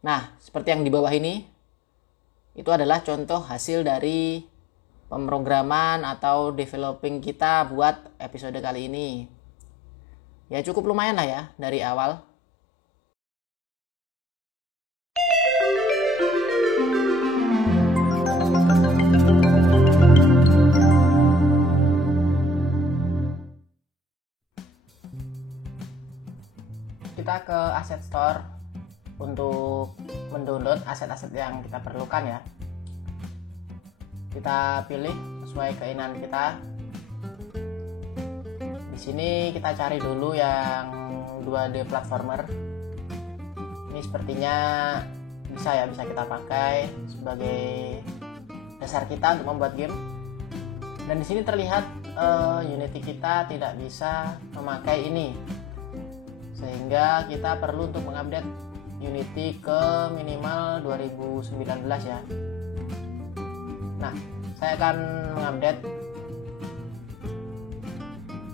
Nah, seperti yang di bawah ini, itu adalah contoh hasil dari pemrograman atau developing kita buat episode kali ini. Ya cukup lumayan lah ya dari awal. Kita ke Asset Store untuk mendownload aset-aset yang kita perlukan ya. Kita pilih sesuai keinginan kita. Di sini kita cari dulu yang 2D platformer. Ini sepertinya bisa kita pakai sebagai dasar kita untuk membuat game. Dan di sini terlihat Unity kita tidak bisa memakai ini, sehingga kita perlu untuk mengupdate Unity ke minimal 2019 ya. Nah, saya akan mengupdate.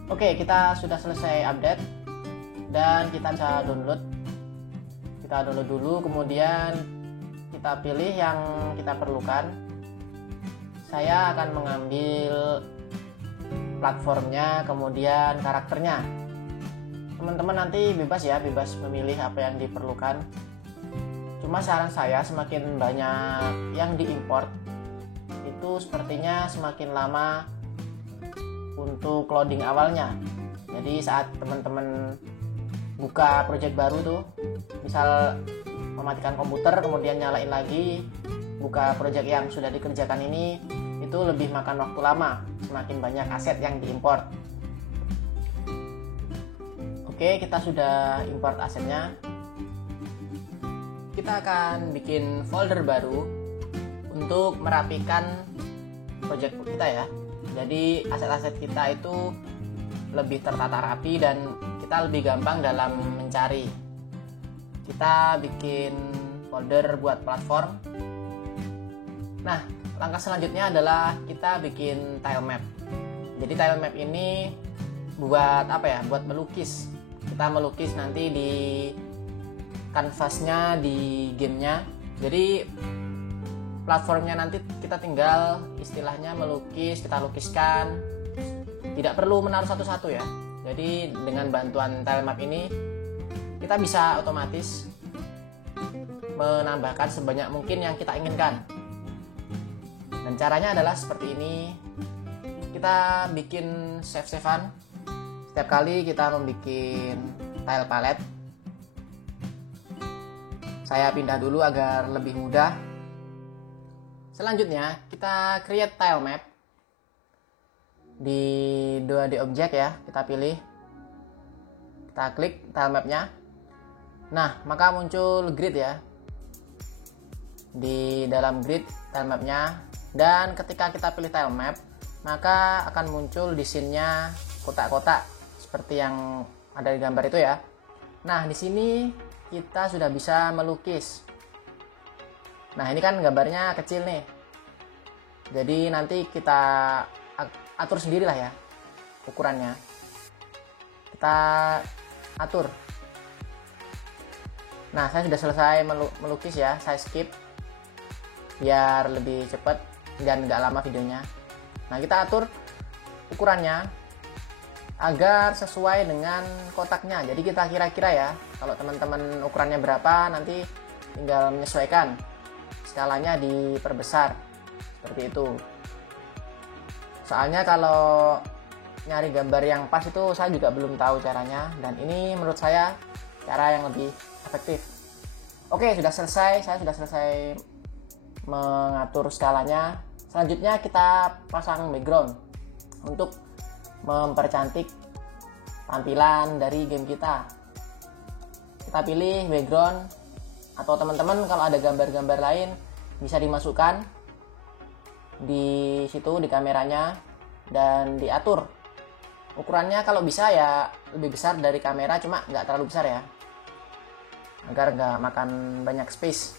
Oke, kita sudah selesai update dan kita bisa download. Kita download dulu, kemudian kita pilih yang kita perlukan. Saya akan mengambil platformnya, kemudian karakternya. Teman-teman nanti bebas memilih apa yang diperlukan. Cuma saran saya, semakin banyak yang diimport itu sepertinya semakin lama untuk loading awalnya. Jadi saat teman-teman buka project baru tuh, misal mematikan komputer kemudian nyalain lagi, buka project yang sudah dikerjakan ini, itu lebih makan waktu lama, semakin banyak aset yang diimport. Oke, kita sudah import asetnya. Kita akan bikin folder baru untuk merapikan project kita ya. Jadi aset-aset kita itu lebih tertata rapi dan kita lebih gampang dalam mencari. Kita bikin folder buat platform. Nah, langkah selanjutnya adalah kita bikin tile map. Jadi tile map ini buat apa ya? Buat melukis. Kita melukis nanti di kanvasnya di gamenya. Jadi platformnya nanti kita tinggal istilahnya melukis, kita lukiskan. Tidak perlu menaruh satu-satu ya. Jadi dengan bantuan tile map ini kita bisa otomatis menambahkan sebanyak mungkin yang kita inginkan. Dan caranya adalah seperti ini. Kita bikin save-savean. Setiap kali kita membuat tile palette. Saya pindah dulu agar lebih mudah. Selanjutnya kita create tile map. Di 2D object ya, kita pilih. Kita klik tile mapnya. Nah, maka muncul grid ya. Di dalam grid tile mapnya. Dan ketika kita pilih tile map, maka akan muncul di scene-nya kotak-kotak seperti yang ada di gambar itu ya. Nah, di sini kita sudah bisa melukis. Nah, ini kan gambarnya kecil nih. Jadi nanti kita atur sendiri lah ya ukurannya. Kita atur. Nah, saya sudah selesai melukis ya. Saya skip biar lebih cepat dan nggak lama videonya. Nah, kita atur ukurannya agar sesuai dengan kotaknya. Jadi kita kira-kira ya, kalau teman-teman ukurannya berapa, nanti tinggal menyesuaikan. Skalanya diperbesar seperti itu. Soalnya kalau nyari gambar yang pas itu saya juga belum tahu caranya, dan ini menurut saya cara yang lebih efektif. Oke, sudah selesai. Saya sudah selesai mengatur skalanya. Selanjutnya kita pasang background untuk mempercantik tampilan dari game kita. Kita pilih background, atau teman-teman kalau ada gambar-gambar lain bisa dimasukkan di situ di kameranya dan diatur ukurannya. Kalau bisa ya lebih besar dari kamera, cuma nggak terlalu besar ya, agar nggak makan banyak space.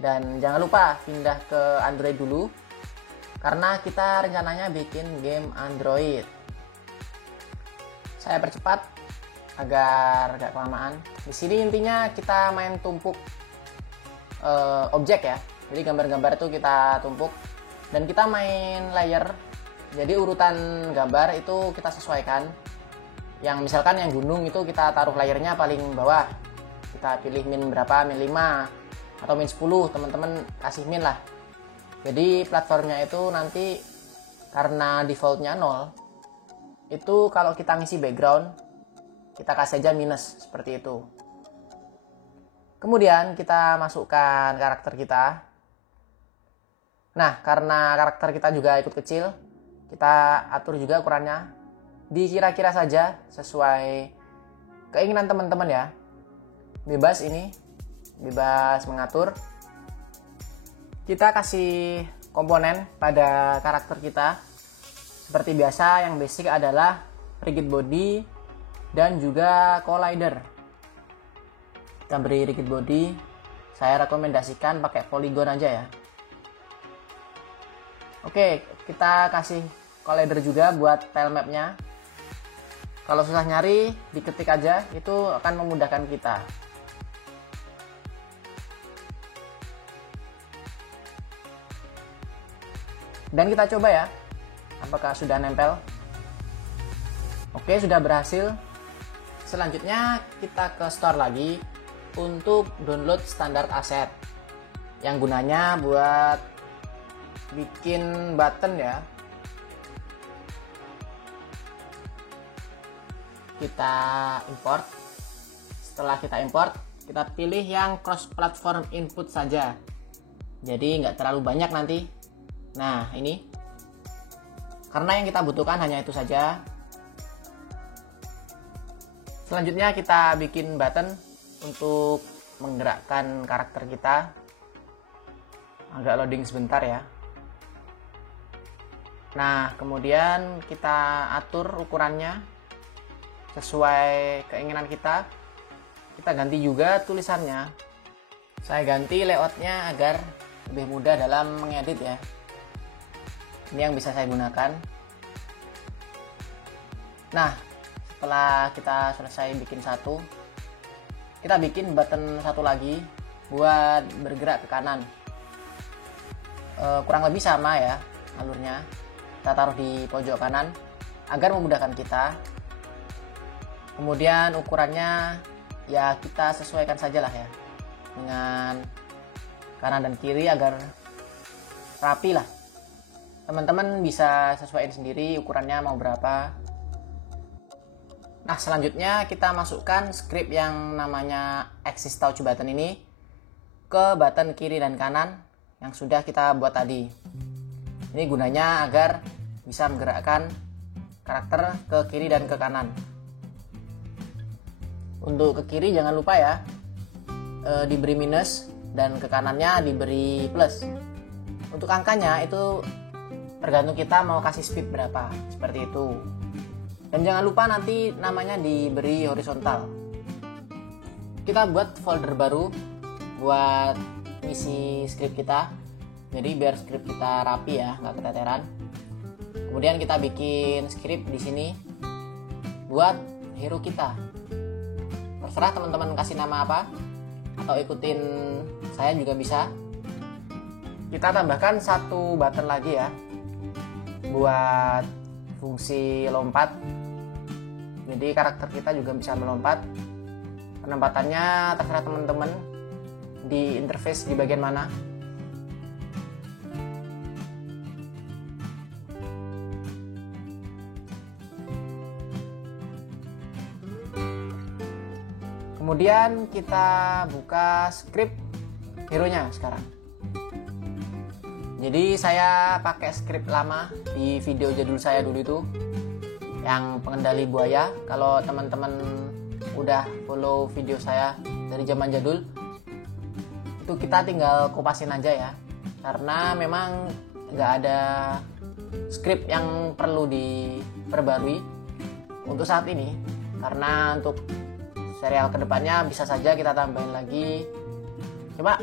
Dan jangan lupa pindah ke Android dulu, karena kita rencananya bikin game Android. Saya percepat agar gak kelamaan. Di sini intinya kita main tumpuk objek ya. Jadi gambar-gambar itu kita tumpuk dan kita main layer. Jadi urutan gambar itu kita sesuaikan. Yang misalkan yang gunung itu kita taruh layernya paling bawah. Kita pilih min berapa, min 5 atau min 10, teman-teman kasih min lah. Jadi platformnya itu nanti karena defaultnya 0, itu kalau kita ngisi background kita kasih aja minus seperti itu. Kemudian kita masukkan karakter kita. Nah, karena karakter kita juga ikut kecil, kita atur juga ukurannya. Dikira-kira saja sesuai keinginan teman-teman ya. Bebas ini, bebas mengatur. Kita kasih komponen pada karakter kita. Seperti biasa, yang basic adalah rigid body dan juga collider. Kita beri rigid body, saya rekomendasikan pakai polygon aja ya. Oke, kita kasih collider juga buat tile mapnya. Kalau susah nyari, diketik aja, itu akan memudahkan kita. Dan kita coba ya, apakah sudah nempel. Oke, sudah berhasil. Selanjutnya kita ke store lagi untuk download standar asset yang gunanya buat bikin button ya. Kita import. Setelah kita import, kita pilih yang cross platform input saja, jadi nggak terlalu banyak nanti. Nah, ini karena yang kita butuhkan hanya itu saja. Selanjutnya kita bikin button untuk menggerakkan karakter kita. Agak loading sebentar ya. Nah, kemudian kita atur ukurannya sesuai keinginan kita. Kita ganti juga tulisannya. Saya ganti layoutnya agar lebih mudah dalam mengedit ya. Ini yang bisa saya gunakan. Nah, setelah kita selesai bikin satu, kita bikin button satu lagi buat bergerak ke kanan. Kurang lebih sama ya alurnya. Kita taruh di pojok kanan agar memudahkan kita. Kemudian ukurannya ya kita sesuaikan sajalah ya dengan kanan dan kiri agar rapi lah. Teman-teman bisa sesuaikan sendiri ukurannya mau berapa. Nah, selanjutnya kita masukkan script yang namanya Axis Touch Button ini ke button kiri dan kanan yang sudah kita buat tadi. Ini gunanya agar bisa menggerakkan karakter ke kiri dan ke kanan. Untuk ke kiri jangan lupa ya, diberi minus, dan ke kanannya diberi plus. Untuk angkanya itu tergantung kita mau kasih speed berapa, seperti itu. Dan jangan lupa nanti namanya diberi horizontal. Kita buat folder baru buat isi script kita. Jadi biar script kita rapi ya, nggak keteteran. Kemudian kita bikin script di sini buat hero kita. Terserah teman-teman kasih nama apa atau ikutin saya juga bisa. Kita tambahkan satu button lagi ya buat fungsi lompat. Jadi karakter kita juga bisa melompat. Penempatannya terserah teman-teman di interface di bagian mana. Kemudian kita buka script hero-nya sekarang. Jadi saya pakai script lama di video jadul saya dulu itu, yang pengendali buaya. Kalau teman-teman udah follow video saya dari zaman jadul, itu kita tinggal kupasin aja ya, karena memang nggak ada script yang perlu diperbarui untuk saat ini. Karena untuk serial kedepannya bisa saja kita tambahin lagi. Coba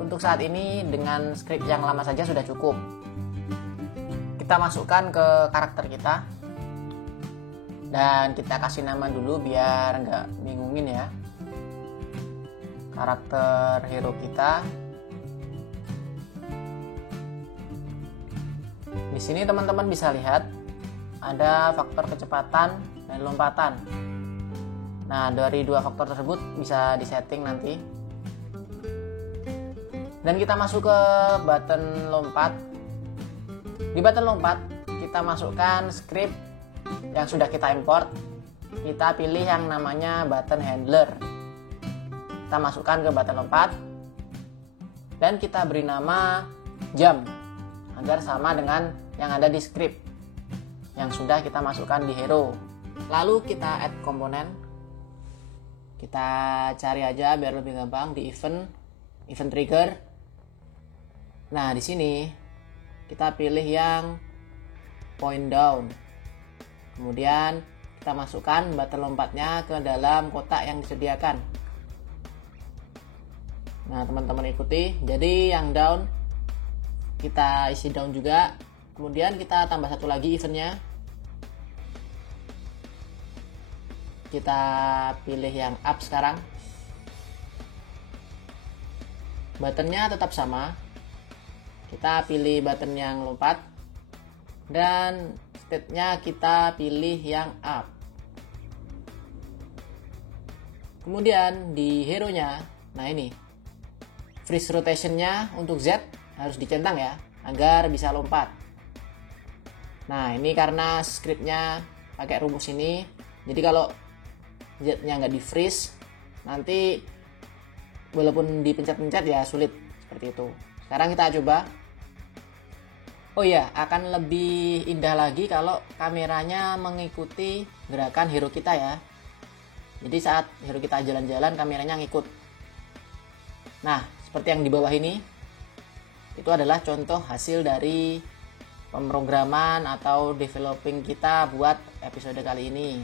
untuk saat ini dengan script yang lama saja sudah cukup. Kita masukkan ke karakter kita dan kita kasih nama dulu biar nggak bingungin ya. karakter hero kita. Di sini teman-teman bisa lihat ada faktor kecepatan dan lompatan. Nah, dari dua faktor tersebut bisa disetting nanti. Dan kita masuk ke button lompat. Di button lompat kita masukkan script yang sudah kita import. Kita pilih yang namanya button handler. Kita masukkan ke button lompat dan kita beri nama jump agar sama dengan yang ada di script yang sudah kita masukkan di hero. Lalu kita add komponen. Kita cari aja biar lebih gampang di event trigger. Nah, di sini kita pilih yang point down. Kemudian kita masukkan button lompatnya ke dalam kotak yang disediakan. Nah, teman-teman ikuti. Jadi yang down kita isi down juga. Kemudian kita tambah satu lagi eventnya. Kita pilih yang up sekarang. Buttonnya tetap sama. Kita pilih button yang lompat. Dan state-nya kita pilih yang up. Kemudian di hero-nya, nah ini freeze rotation-nya untuk Z harus dicentang ya, agar bisa lompat. Nah, ini karena script-nya pakai rumus ini, jadi kalau Z-nya nggak di freeze, nanti walaupun dipencet-pencet ya sulit seperti itu. Sekarang kita coba. Oh iya, akan lebih indah lagi kalau kameranya mengikuti gerakan hero kita ya. Jadi saat hero kita jalan-jalan, kameranya ngikut. Nah, seperti yang di bawah ini, itu adalah contoh hasil dari pemrograman atau developing kita buat episode kali ini.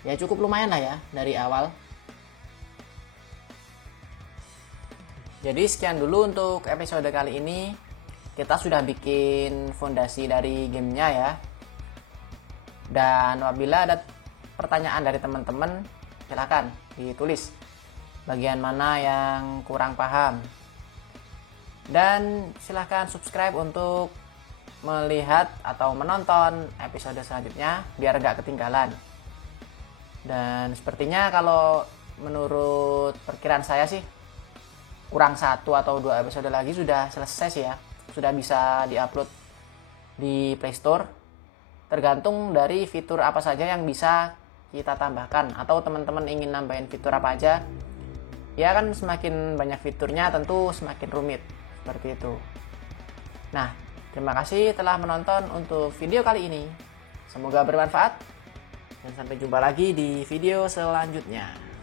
Ya cukup lumayan lah ya dari awal. Jadi sekian dulu untuk episode kali ini. Kita sudah bikin fondasi dari gamenya ya. Dan apabila ada pertanyaan dari teman-teman, silakan ditulis bagian mana yang kurang paham. Dan silahkan subscribe untuk melihat atau menonton episode selanjutnya biar gak ketinggalan. Dan sepertinya kalau menurut perkiraan saya sih kurang 1 atau 2 episode lagi sudah selesai sih ya. Sudah bisa diupload di Play Store. Tergantung dari fitur apa saja yang bisa kita tambahkan. Atau teman-teman ingin nambahin fitur apa aja. Ya kan semakin banyak fiturnya tentu semakin rumit. Seperti itu. Nah, terima kasih telah menonton untuk video kali ini. Semoga bermanfaat. Dan sampai jumpa lagi di video selanjutnya.